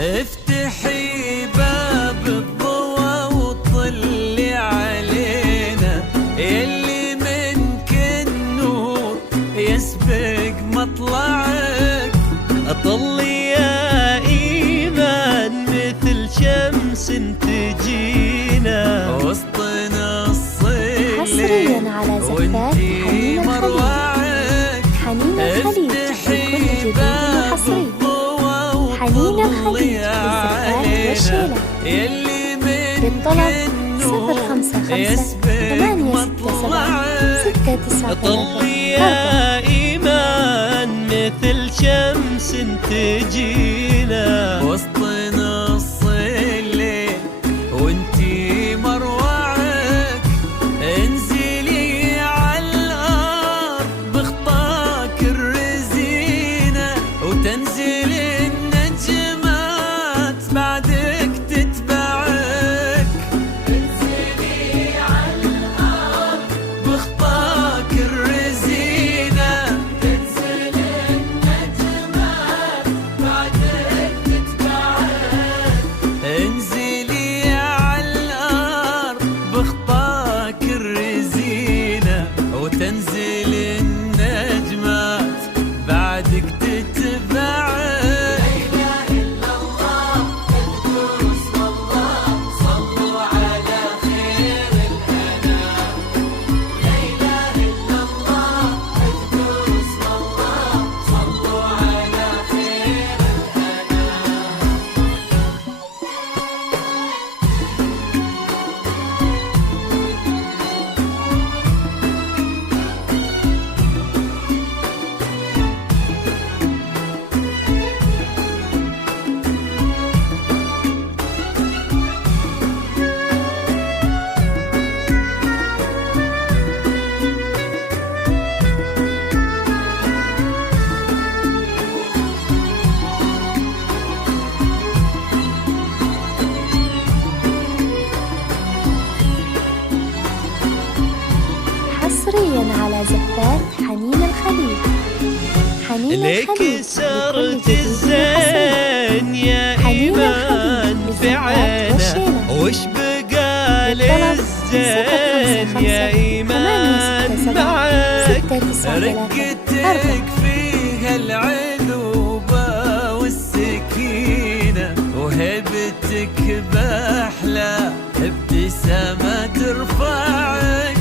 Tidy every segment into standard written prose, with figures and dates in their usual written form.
افتحي باب الضوى وطلي علينا، يلي منك النور يسبق مطلعك. طلي يا إيمان مثل شمس تجينا وسط نص الليل حصرياً على زفات وانتي حنين مروعك. حنين الخليج بكل جديد وحصري. حنين الخليج بالزفات والشيلة. يلي منك للطلب النور 055-867-693. طلي يا إيمان مثل شمس تجينا وسط نص الليل وانتي مروعك. انزلي عالارض بخطاك الرزينة وتنزل النجمات بعدك تتبعك. انزلي عالارض بخطاك الرزينة تنزل النجمات بعدك تتبعك. انزلي عالارض بخطاك الرزينة وتنزل النجمات بعدك تتبعك. حصرياً على زفات حنين الخليج. حنين لك الخليج سرت بكل جديد وحصري. الزين يا حنين إيمان الخليج في بالزفات والشيلة. عينه، وش بقى للطلب للزين يا إيمان معك. رقتك فيها العذوبة والسكينة وهبتك بأحلى ابتسامة ترفعك.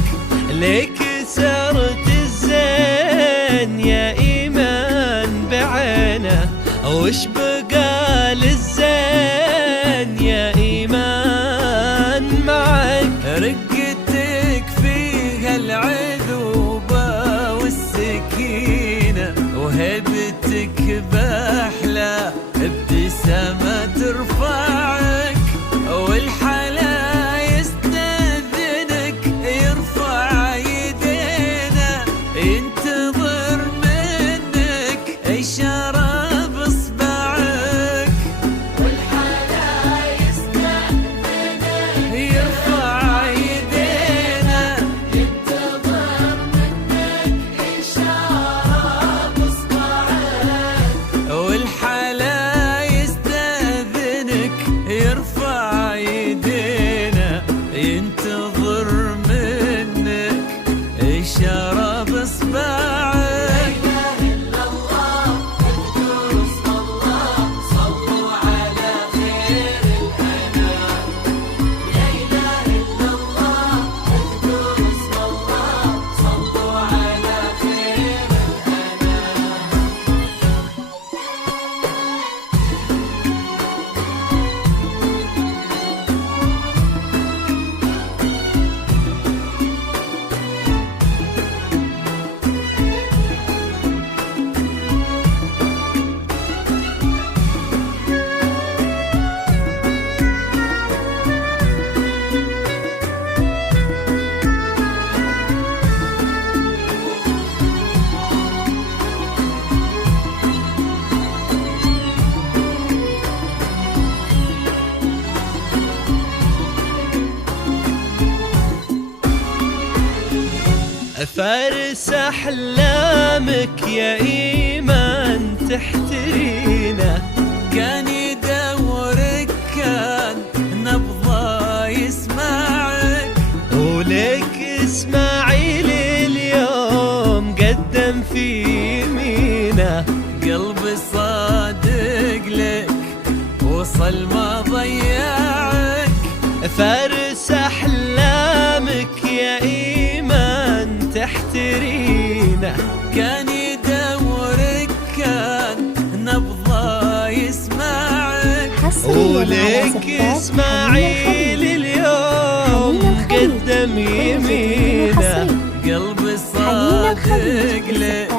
لك سرت الزين يا إيمان بعينه، وش بقى للزين يا إيمان معك. رقتك فيها العذوبة والسكينة وهبتك بأحلى ابتسامة ترفعك. والحلا يستأذنك يرفع يدينا ينتظر منك إشارة بإصبعك. فارس أحلامك يا إيمان تحترينا، كان يدورك كان نبضه يسمعك، ولك إسماعيل اليوم قدم في يمينه، قلبي صادق لك وصل ما ضيعك. فارس أحلامك يا إيمان تحترينا، كان يدورك كان نبضه يسمعك، ولك إسماعيل اليوم قدم يمينه، قلبي صادق لك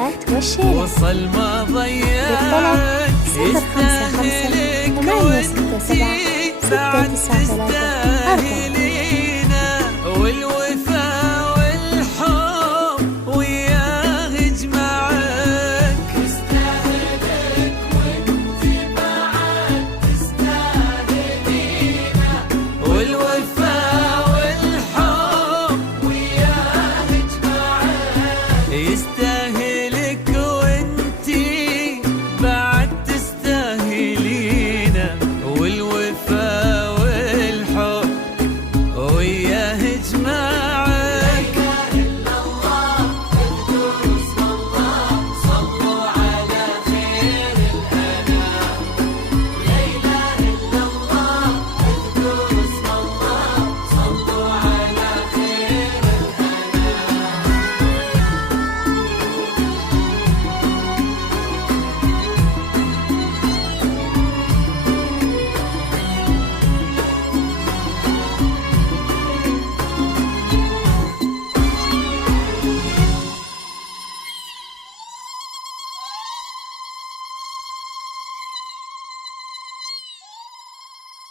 وصل ما ضيعك. يستاهلك وانتي بعد تستاهل